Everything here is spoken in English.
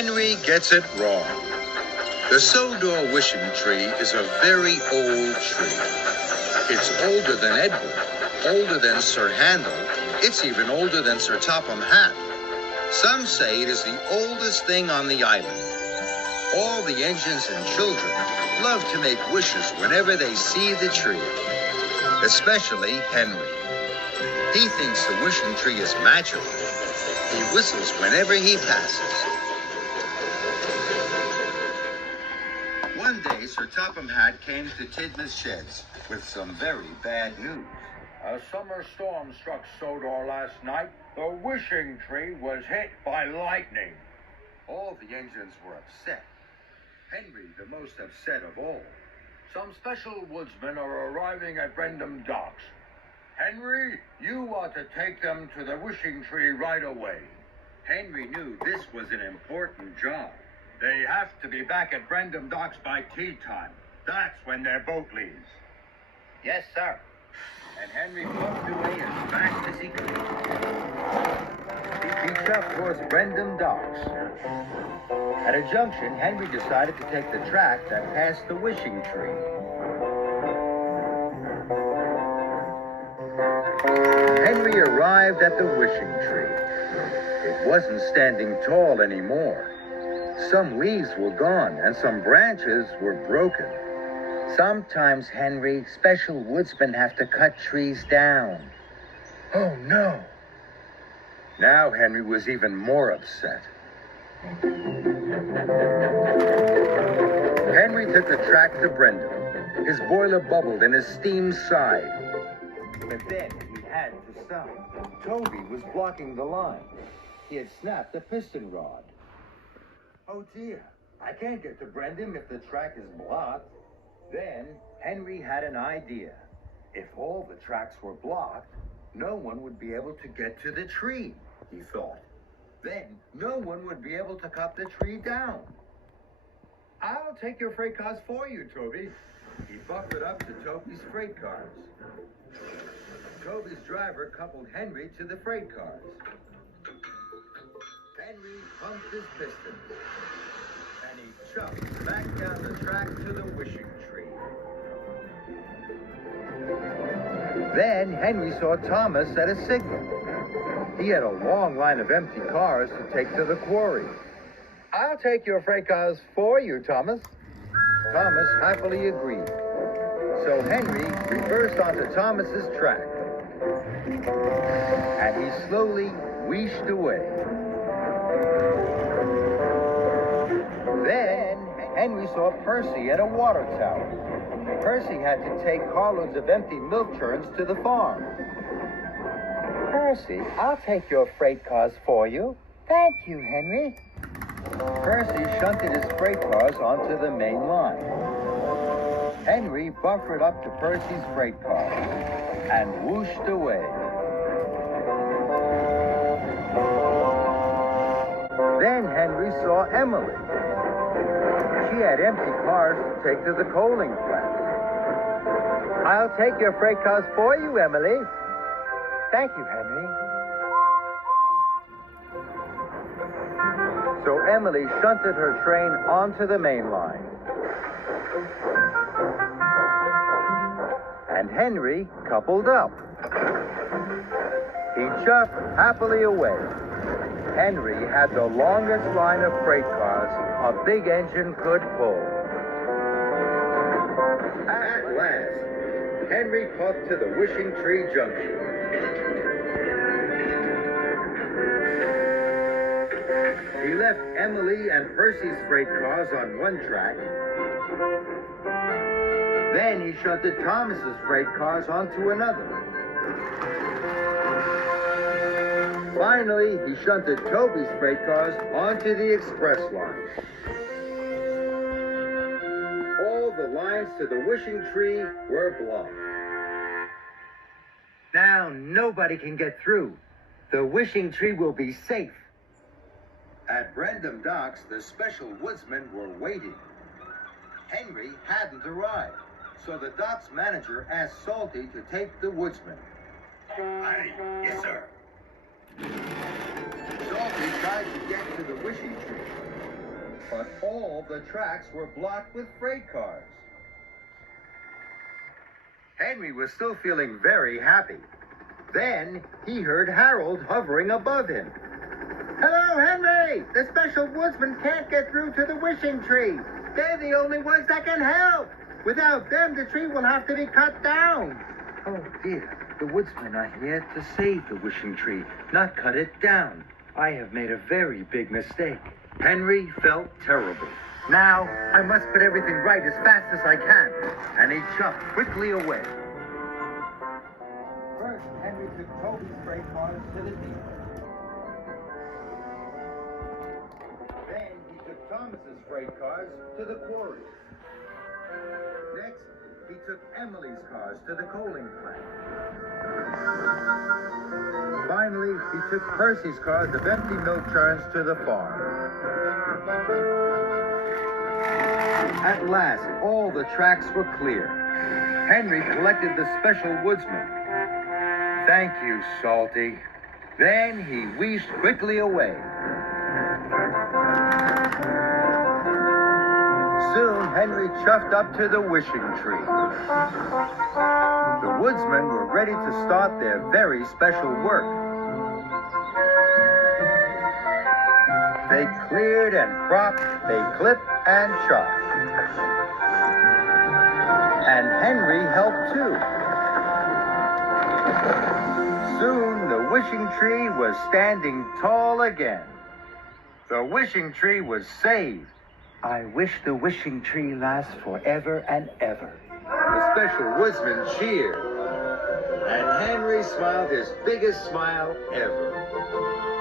Henry gets it wrong. The Sodor wishing tree is a very old tree. It's older than Edward, older than Sir Handel. It's even older than Sir Topham Hatt. Some say it is the oldest thing on the island. All the engines and children love to make wishes whenever they see the tree, especially Henry. He thinks the wishing tree is magical. He whistles whenever he passes. One day, Sir Topham Hatt came to Tidmouth Sheds with some very bad news. A summer storm struck Sodor last night. The wishing tree was hit by lightning. All the engines were upset. Henry the most upset of all. Some special woodsmen are arriving at Brendam Docks. Henry, you are to take them to the wishing tree right away. Henry knew this was an important job. They have to be back at Brendam Docks by tea time. That's when their boat leaves. Yes, sir. And Henry puffed away as fast as he could. He shoved towards Brendam Docks. At a junction, Henry decided to take the track that passed the wishing tree. Henry arrived at the wishing tree. It wasn't standing tall anymore. Some leaves were gone and some branches were broken. Sometimes, Henry, special woodsmen have to cut trees down. Oh, no. Now Henry was even more upset. Henry took the track to Brendam. His boiler bubbled and his steam sighed. But then he had to stop. Toby was blocking the line. He had snapped the piston rod. Oh dear, I can't get to Brendam if the track is blocked. Then Henry had an idea. If all the tracks were blocked, no one would be able to get to the tree, he thought. Then no one would be able to cut the tree down. I'll take your freight cars for you, Toby. He buffered up to Toby's freight cars. Toby's driver coupled Henry to the freight cars. Henry pumped his pistons, and he chucked back down the track to the wishing tree. Then Henry saw Thomas at a signal. He had a long line of empty cars to take to the quarry. I'll take your freight cars for you, Thomas. Thomas happily agreed. So Henry reversed onto Thomas's track. And he slowly wheeshed away. Then Henry saw Percy at a water tower. Percy had to take carloads of empty milk churns to the farm. Percy, I'll take your freight cars for you. Thank you, Henry. Percy shunted his freight cars onto the main line. Henry buffered up to Percy's freight cars and whooshed away. Then Henry saw Emily. She had empty cars to take to the coaling plant. I'll take your freight cars for you, Emily. Thank you, Henry. So Emily shunted her train onto the main line. And Henry coupled up. He chuffed happily away. Henry had the longest line of freight cars a big engine could pull. At last, Henry puffed to the Wishing Tree Junction. He left Emily and Percy's freight cars on one track. Then he shunted Thomas's freight cars onto another. Finally, he shunted Toby's freight cars onto the express line. All the lines to the Wishing Tree were blocked. Now nobody can get through. The Wishing Tree will be safe. At Brendam Docks, the special woodsmen were waiting. Henry hadn't arrived, so the docks manager asked Salty to take the woodsman. Aye, yes, sir. Salty tried to get to the Wishing Tree, but all the tracks were blocked with freight cars. Henry was still feeling very happy. Then he heard Harold hovering above him. Hello, Henry! The Special Woodsmen can't get through to the wishing tree. They're the only ones that can help. Without them, the tree will have to be cut down. Oh, dear. The woodsmen are here to save the wishing tree, not cut it down. I have made a very big mistake. Henry felt terrible. Now, I must put everything right as fast as I can. And he jumped quickly away. First, Henry took Toby's freight cars to the depot. Then he took Thomas's freight cars to the quarry. Next, he took Emily's cars to the coaling plant. Finally, he took Percy's cars of empty milk churns to the farm. At last, all the tracks were clear. Henry collected the Special Woodsman. Thank you, Salty. Then he wheezed quickly away. Soon, Henry chuffed up to the wishing tree. The woodsmen were ready to start their very special work. They cleared and propped, they clipped and chopped. And Henry helped too. Soon, the wishing tree was standing tall again. The wishing tree was saved. I wish the wishing tree lasts forever and ever. The Special Woodsman cheered, and Henry smiled his biggest smile ever.